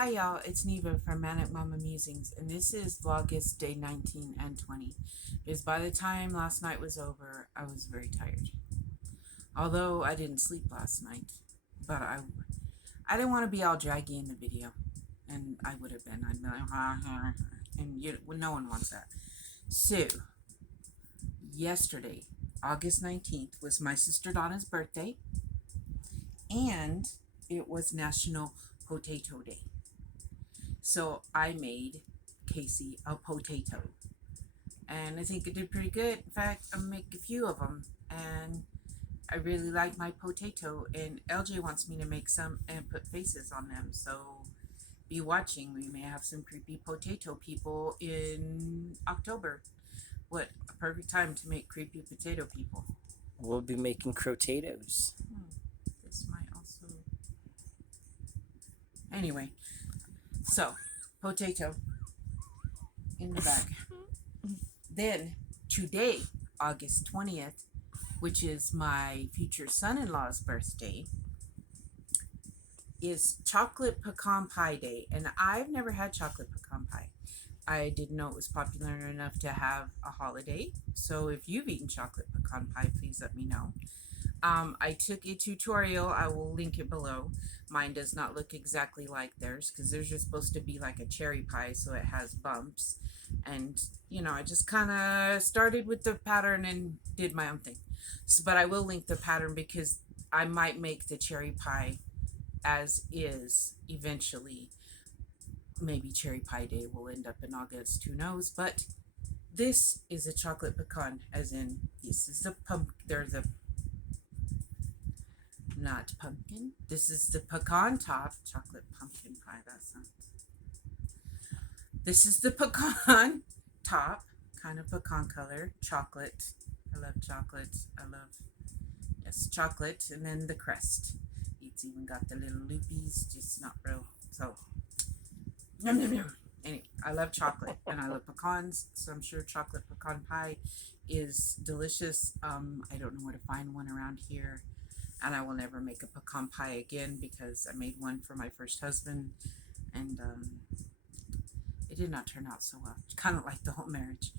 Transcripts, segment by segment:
Hi y'all, it's Neva from Manic Mama Musings, and this is Vlogust day 19 and 20. Because by the time last night was over, I was very tired. Although I didn't sleep last night, but I didn't want to be all draggy in the video, and I would have been. I'd be like, and no one wants that. So, yesterday, August 19th, was my sister Donna's birthday, and it was National Potato Day. So I made Casey a potato, and I think it did pretty good. In fact, I'm gonna make a few of them, and I really like my potato. And LJ wants me to make some and put faces on them. So be watching. We may have some creepy potato people in October. What a perfect time to make creepy potato people. We'll be making crotatoes. This might also. Anyway, so potato in the bag. Then today, August 20th, which is my future son-in-law's birthday, is chocolate pecan pie day. And I've never had chocolate pecan pie. I didn't know it was popular enough to have a holiday. So if you've eaten chocolate pecan pie, please let me know. I took a tutorial. I will link it below. Mine does not look exactly like theirs because theirs are supposed to be like a cherry pie, so it has bumps. And, I just kind of started with the pattern and did my own thing. So, but I will link the pattern because I might make the cherry pie as is eventually. Maybe cherry pie day will end up in August, who knows? But this is a chocolate pecan, as in this is the pumpkin. There's a not pumpkin. This is the pecan top chocolate pumpkin pie. That sounds. This is the pecan top, kind of pecan color, chocolate. I love chocolate. Chocolate, and then the crust. It's even got the little loopies, just not real. So, yum yum yum. Anyway, I love chocolate and I love pecans, so I'm sure chocolate pecan pie is delicious. I don't know where to find one around here. And I will never make a pecan pie again because I made one for my first husband, and it did not turn out so well. Kind of like the whole marriage.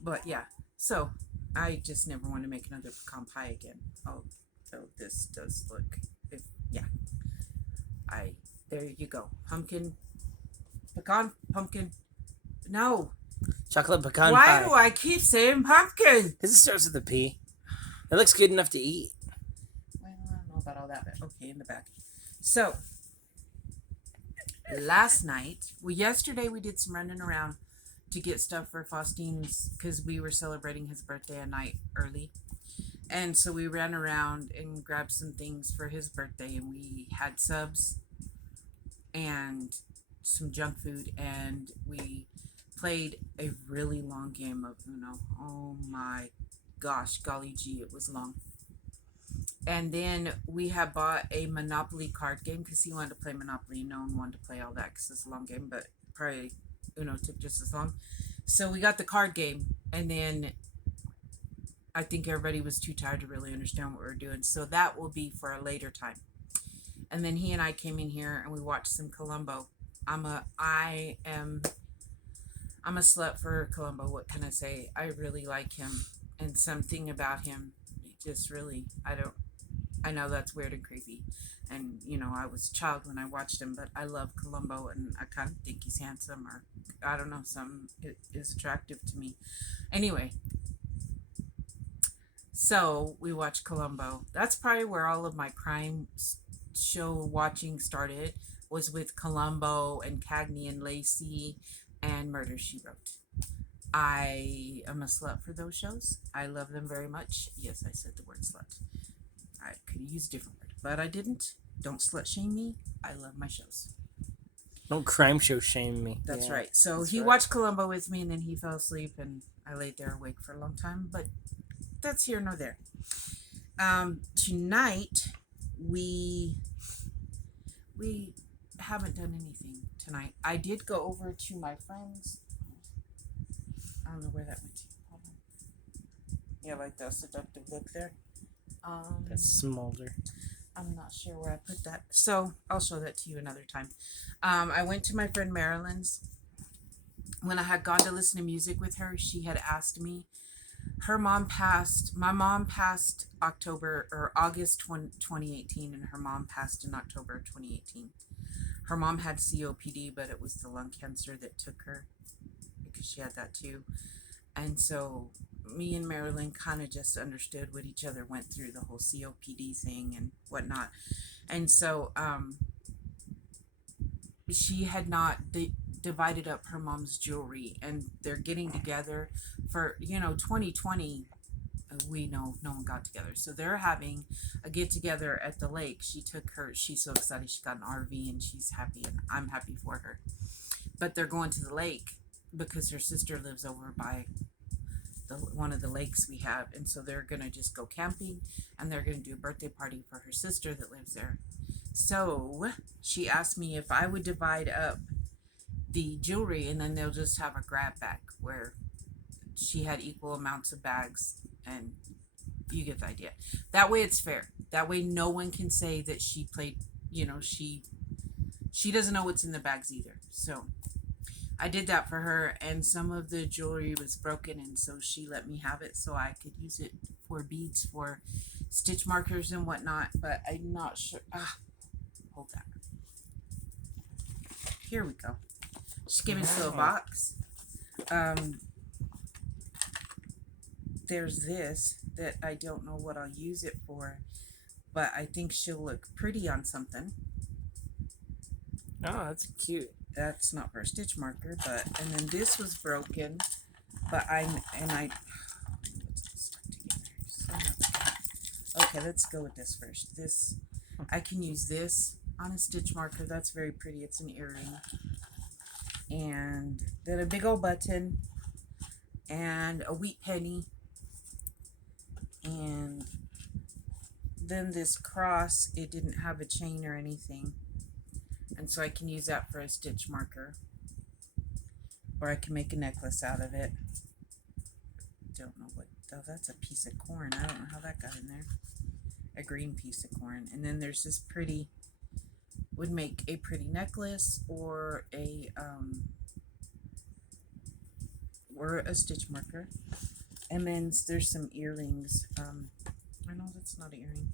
But yeah, so I just never want to make another pecan pie again. Oh, so this does look, there you go. Pumpkin. No. Chocolate pecan Why pie. do I keep saying pumpkin? Because it starts with a P. It looks good enough to eat. Well, I don't know about all that, but okay, in the back. So, yesterday we did some running around to get stuff for Faustine's because we were celebrating his birthday a night early. And so we ran around and grabbed some things for his birthday, and we had subs and some junk food, and we played a really long game of Uno. Oh my gosh, golly gee, it was long. And then we had bought a Monopoly card game because he wanted to play Monopoly. No one wanted to play all that because it's a long game, but probably Uno took just as long. So we got the card game, and then I think everybody was too tired to really understand what we were doing. So that will be for a later time. And then he and I came in here and we watched some Columbo. I'm a slut for Columbo. What can I say? I really like him, and something about him just really, I know that's weird and creepy. And, I was a child when I watched him, but I love Columbo, and I kind of think he's handsome, or I don't know, something is attractive to me. Anyway, so we watched Columbo. That's probably where all of my crime show watching started, was with Columbo and Cagney and Lacey and Murder, She Wrote. I am a slut for those shows. I love them very much. Yes, I said the word slut. I could have used a different word, but I didn't. Don't slut shame me. I love my shows. Don't crime show shame me. That's right. So he watched Columbo with me, and then he fell asleep, and I laid there awake for a long time, but that's here nor there. Tonight, we haven't done anything tonight. I did go over to my friend's. I don't know where that went to. Hold on. Yeah, like that seductive look there. That's smolder. I'm not sure where I put that. So I'll show that to you another time. I went to my friend Marilyn's. When I had gone to listen to music with her, she had asked me. My mom passed October or August 2018, and her mom passed in October 2018. Her mom had COPD, but it was the lung cancer that took her because she had that too. And so me and Marilyn kind of just understood what each other went through, the whole COPD thing and whatnot. And so she had not divided up her mom's jewelry, and they're getting together for 2020. We know no one got together, so they're having a get together at the lake. She's so excited, she got an RV and she's happy, and I'm happy for her. But they're going to the lake because her sister lives over by one of the lakes we have, and so they're gonna just go camping, and they're gonna do a birthday party for her sister that lives there. So she asked me if I would divide up the jewelry, and then they'll just have a grab bag where she had equal amounts of bags, and you get the idea. That way it's fair. That way no one can say that she played, she doesn't know what's in the bags either. So I did that for her, and some of the jewelry was broken, and so she let me have it so I could use it for beads, for stitch markers and whatnot. But I'm not sure. Hold that. Here we go. She gave me this little box. There's this that I don't know what I'll use it for, but I think she'll look pretty on something. Oh, that's cute. That's not for a stitch marker, and then this was broken, but okay, let's go with this first. This, I can use this on a stitch marker. That's very pretty. It's an earring. And then a big old button and a wheat penny. And then this cross, it didn't have a chain or anything. And so I can use that for a stitch marker. Or I can make a necklace out of it. Don't know what, oh, that's a piece of corn. I don't know how that got in there. A green piece of corn. And then there's this pretty, would make a pretty necklace or a stitch marker. And then there's some earrings. I know that's not an earring.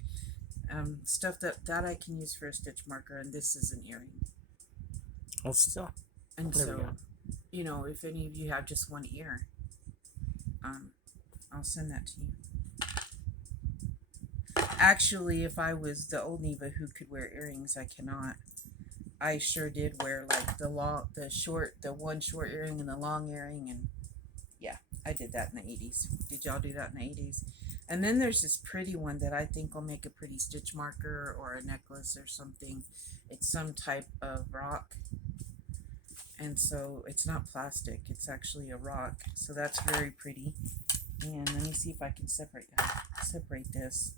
Stuff that I can use for a stitch marker, and this is an earring. Well, still. And There we so, go. if any of you have just one ear, I'll send that to you. Actually, if I was the old Neva who could wear earrings, I cannot. I sure did wear like the one short earring and the long earring, and yeah, I did that in the 80s. Did y'all do that in the 80s? And then there's this pretty one that I think will make a pretty stitch marker or a necklace or something. It's some type of rock. And so it's not plastic, it's actually a rock. So that's very pretty. And let me see if I can separate this.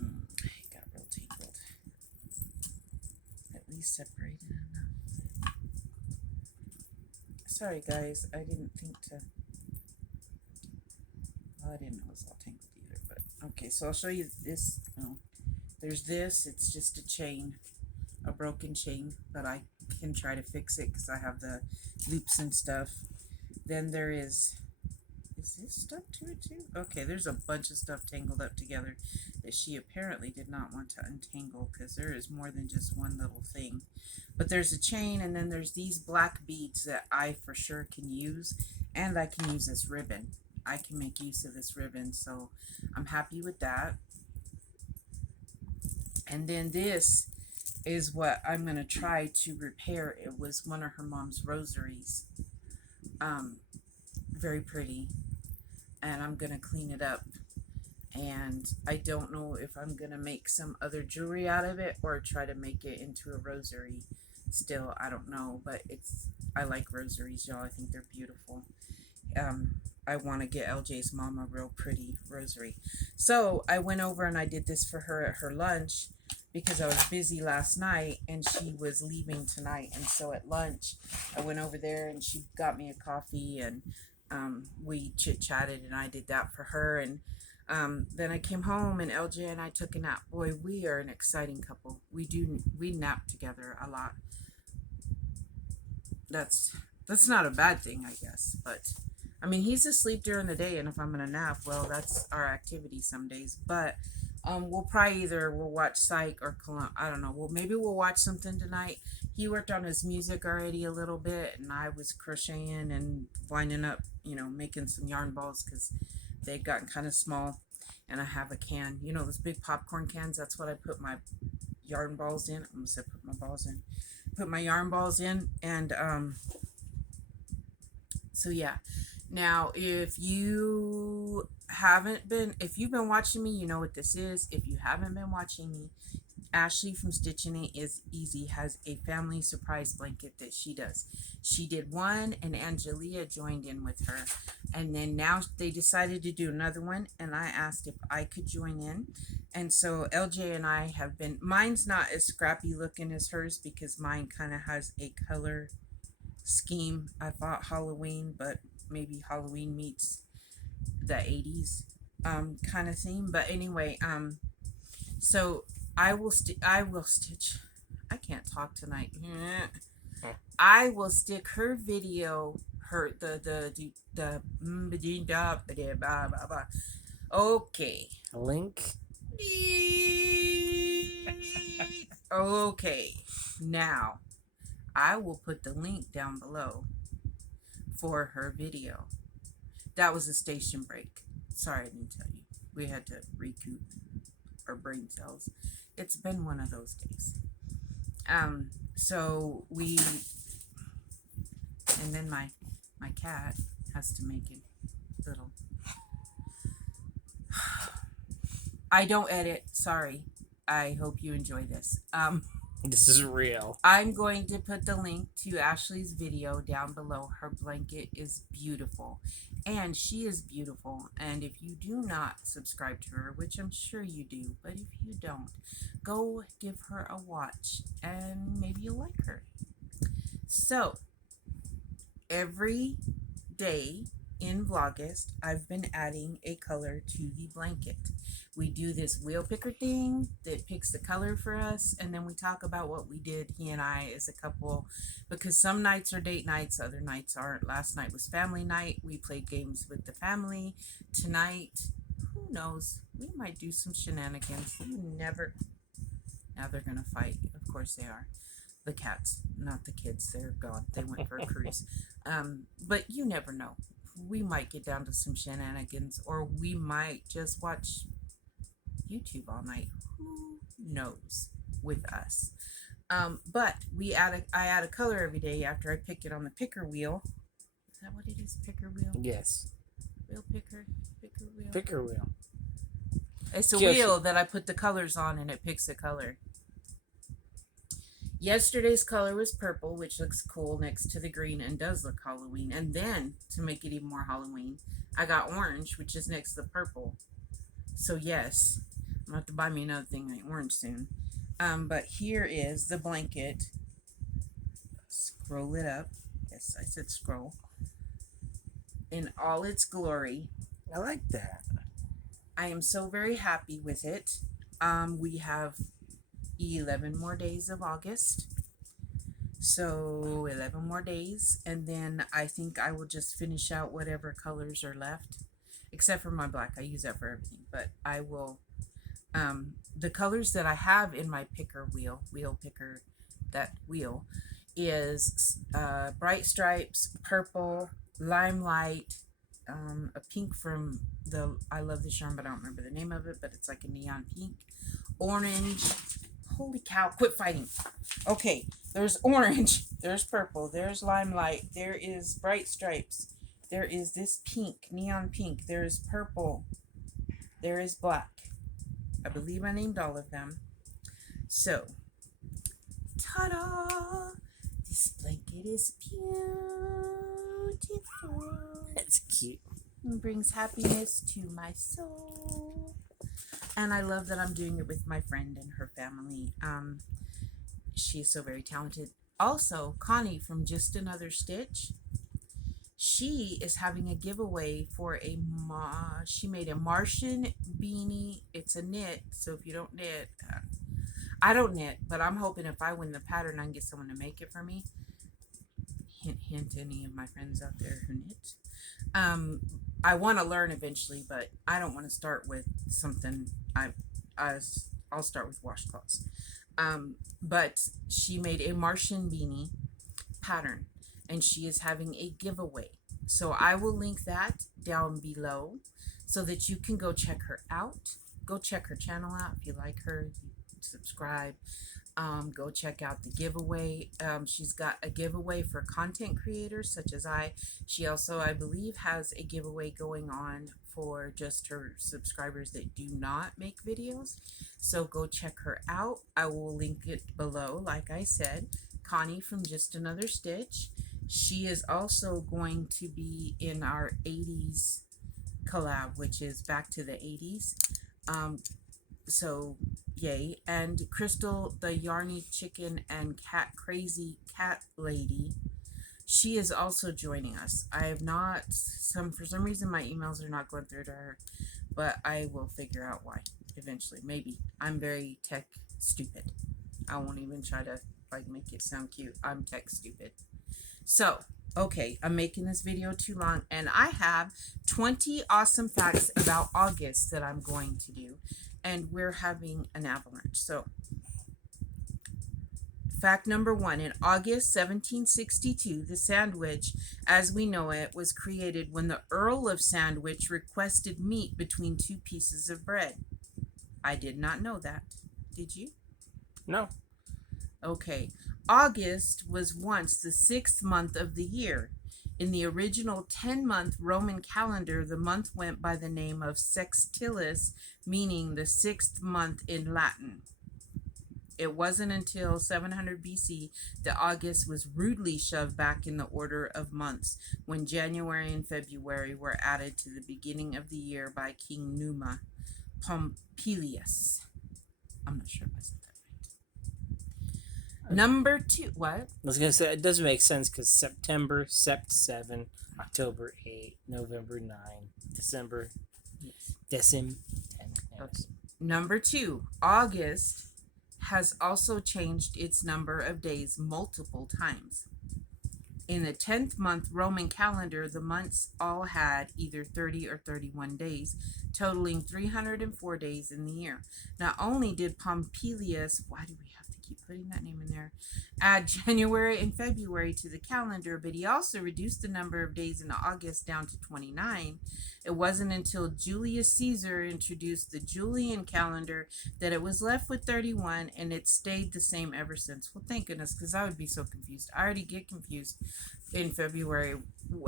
It got real tangled. At least separated enough. Sorry guys, I didn't think to. Well, I didn't know it was all tangled either, but okay, so I'll show you this. Oh, there's this, it's just a chain, a broken chain, but I can try to fix it because I have the loops and stuff. Then there is this stuck to it too? Okay, there's a bunch of stuff tangled up together that she apparently did not want to untangle because there is more than just one little thing. But there's a chain, and then there's these black beads that I for sure can use, and I can use this ribbon. I can make use of this ribbon, so I'm happy with that. And then this is what I'm going to try to repair. It was one of her mom's rosaries. Very pretty. And I'm going to clean it up. And I don't know if I'm going to make some other jewelry out of it or try to make it into a rosary. Still, I don't know. But I like rosaries, y'all. I think they're beautiful. I want to get LJ's mom a real pretty rosary. So I went over and I did this for her at her lunch because I was busy last night and she was leaving tonight. And so at lunch, I went over there and she got me a coffee and we chit-chatted and I did that for her. And Then I came home and LJ and I took a nap. Boy, we are an exciting couple. We nap together a lot. That's that's not a bad thing, I guess. But I mean, he's asleep during the day, and if I'm gonna nap, well, that's our activity some days. But we'll watch Psych or I don't know. Well, maybe we'll watch something tonight. He worked on his music already a little bit, and I was crocheting and winding up, making some yarn balls because they'd gotten kind of small. And I have a can, those big popcorn cans. That's what I put my yarn balls in. I almost said put my balls in. Put my yarn balls in, and so yeah. Now, if you've been watching me, you know what this is. If you haven't been watching me, Ashley from Stitchin is Easy has a family surprise blanket that she does. She did one, and Angelia joined in with her. And then now they decided to do another one, and I asked if I could join in. And so LJ and I have been, mine's not as scrappy looking as hers because mine kind of has a color scheme. I thought Halloween, but maybe Halloween meets the 80s kind of theme. But anyway, so I will stitch. I can't talk tonight. I will stick her video, okay. A link. Okay. Now, I will put the link down below for her video. That was a station break. Sorry, I didn't tell you. We had to recoup our brain cells. It's been one of those days. So we, and then my cat has to make it little. I don't edit. Sorry. I hope you enjoy this. This is real. I'm going to put the link to Ashley's video down below. Her blanket is beautiful. And she is beautiful. And if you do not subscribe to her, which I'm sure you do, but if you don't, go give her a watch and maybe you'll like her. So, every day in Vlogust, I've been adding a color to the blanket. We do this wheel picker thing that picks the color for us, and then we talk about what we did, he and I as a couple, because some nights are date nights, other nights aren't. Last night was family night. We played games with the family. Tonight, who knows? We might do some shenanigans. You never... Now they're going to fight. Of course they are. The cats, not the kids. They're gone. They went for a cruise. But you never know. We might get down to some shenanigans, or we might just watch YouTube all night. Who knows with us? But I add a color every day after I pick it on the picker wheel. Is that what it is? Picker wheel? Yes. Wheel picker? Picker wheel? Picker wheel. It's a wheel that I put the colors on and it picks a color. Yesterday's color was purple, which looks cool next to the green and does look Halloween. And then, to make it even more Halloween, I got orange, which is next to the purple. So yes, I'm going to have to buy me another thing like orange soon. But here is the blanket. Scroll it up. Yes, I said scroll. In all its glory. I like that. I am so very happy with it. We have 11 more days of August. So 11 more days. And then I think I will just finish out whatever colors are left. Except for my black. I use that for everything. But I will... the colors that I have in my picker wheel picker, that wheel, is bright stripes, purple, limelight, a pink from the I Love This Yarn, but I don't remember the name of it, but it's like a neon pink, orange. Holy cow, quit fighting. Okay, there's orange, there's purple, there's limelight, there is bright stripes, there is this pink, neon pink, there is purple, there is black. I believe I named all of them. So, ta-da! This blanket is beautiful. That's cute. It brings happiness to my soul. And I love that I'm doing it with my friend and her family. She is so very talented. Also, Connie from Just Another Stitch. She is having a giveaway for she made a Martian beanie. It's a knit, so if you don't knit, I don't knit, but I'm hoping if I win the pattern, I can get someone to make it for me. Hint, hint, any of my friends out there who knit. I want to learn eventually, but I don't want to start with something. I I'll start with washcloths. But she made a Martian beanie pattern, and she is having a giveaway. So I will link that down below so that you can go check her out. Go check her channel out if you like her. Subscribe. Go check out the giveaway. She's got a giveaway for content creators such as I. She also, I believe, has a giveaway going on for just her subscribers that do not make videos. So go check her out. I will link it below, like I said. Connie from Just Another Stitch. She is also going to be in our 80s collab, which is back to the 80s. So yay. And Crystal, the Yarny Chicken and Cat Crazy Cat Lady, she is also joining us. I have not, for some reason my emails are not going through to her, but I will figure out why eventually. Maybe I'm very tech stupid. I won't even try to like make it sound cute. I'm tech stupid. So okay, I'm making this video too long, and I have 20 awesome facts about August that I'm going to do, and we're having an avalanche. So fact number 1, in August 1762, the sandwich as we know it was created when the Earl of Sandwich requested meat between 2 pieces of bread. I did not know that. Did you? No. Okay. August was once the 6th month of the year. In the original 10-month Roman calendar, the month went by the name of Sextilis, meaning the 6th month in Latin. It wasn't until 700 BC that August was rudely shoved back in the order of months, when January and February were added to the beginning of the year by King Numa Pompilius. I'm not sure if I said that right. Number 2, what? I was going to say, it does make sense because September, Sept 7, October 8, November 9, December, Decim 10. Okay. Number 2, August has also changed its number of days multiple times. In the 10th month Roman calendar, the months all had either 30 or 31 days, totaling 304 days in the year. Not only did Pompilius, why do we have to keep putting that name in there, add January and February to the calendar, but he also reduced the number of days in August down to 29. It wasn't until Julius Caesar introduced the Julian calendar that it was left with 31, and it stayed the same ever since. Well, thank goodness, because I would be so confused. I already get confused in February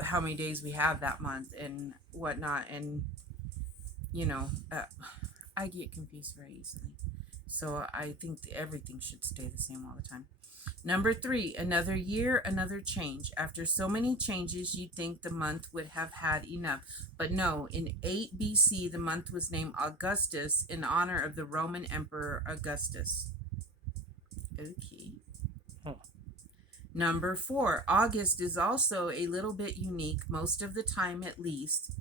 how many days we have that month and whatnot, and you know, I get confused very easily. So I think everything should stay the same all the time. Number 3, another year, another change. After so many changes, you'd think the month would have had enough. But no, in 8 BC, the month was named Augustus in honor of the Roman Emperor Augustus. Okay. Huh. Number 4, August is also a little bit unique, most of the time at least.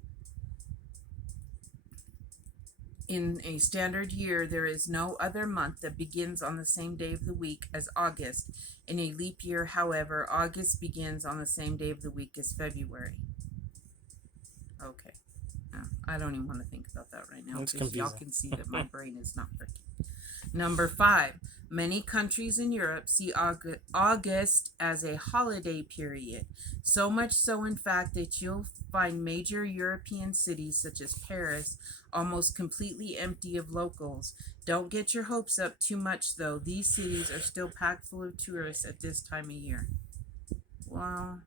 In a standard year, there is no other month that begins on the same day of the week as August. In a leap year, however, August begins on the same day of the week as February. Okay. I don't even want to think about that right now, because y'all can see that my brain is not working. Number 5, many countries in Europe see August as a holiday period. So much so, in fact, that you'll find major European cities such as Paris almost completely empty of locals. Don't get your hopes up too much, though. These cities are still packed full of tourists at this time of year. Well,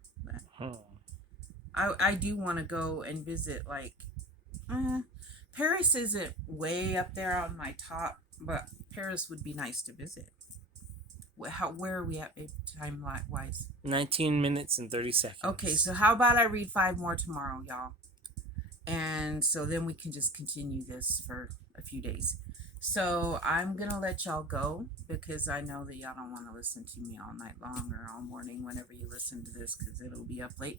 I do want to go and visit, like, Paris isn't way up there on my top, but Paris would be nice to visit. Where are we at time-wise? 19 minutes and 30 seconds. Okay, so how about I read 5 more tomorrow, y'all? And so then we can just continue this for a few days. So I'm going to let y'all go, because I know that y'all don't want to listen to me all night long or all morning whenever you listen to this, because it'll be up late.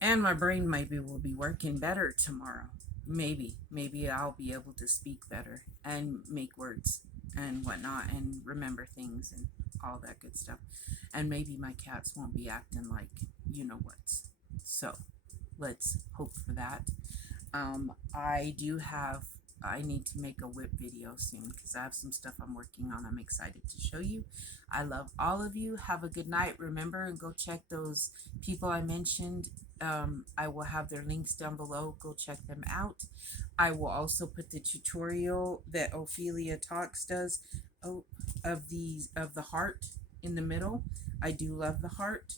And my brain maybe will be working better tomorrow. Maybe I'll be able to speak better and make words and whatnot and remember things and all that good stuff. And maybe my cats won't be acting like you know what. So let's hope for that. I do have. I need to make a whip video soon because I have some stuff I'm working on. I'm excited to show you. I love all of you. Have a good night. Remember and go check those people I mentioned. I will have their links down below. Go check them out. I will also put the tutorial that Ophelia Talks does of the heart in the middle. I do love the heart.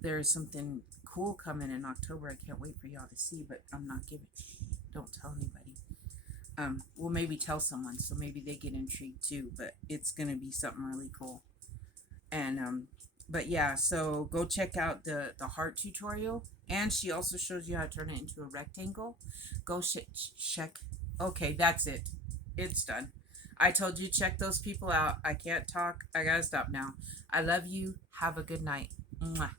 There's something cool coming in October. I can't wait for y'all to see, but I'm not giving. Don't tell anybody. Well, maybe tell someone so maybe they get intrigued too. But it's gonna be something really cool. And but yeah, so go check out the heart tutorial, and she also shows you how to turn it into a rectangle. Go check. Okay, that's it. It's done. I told you check those people out. I can't talk. I gotta stop now. I love you. Have a good night. Mwah.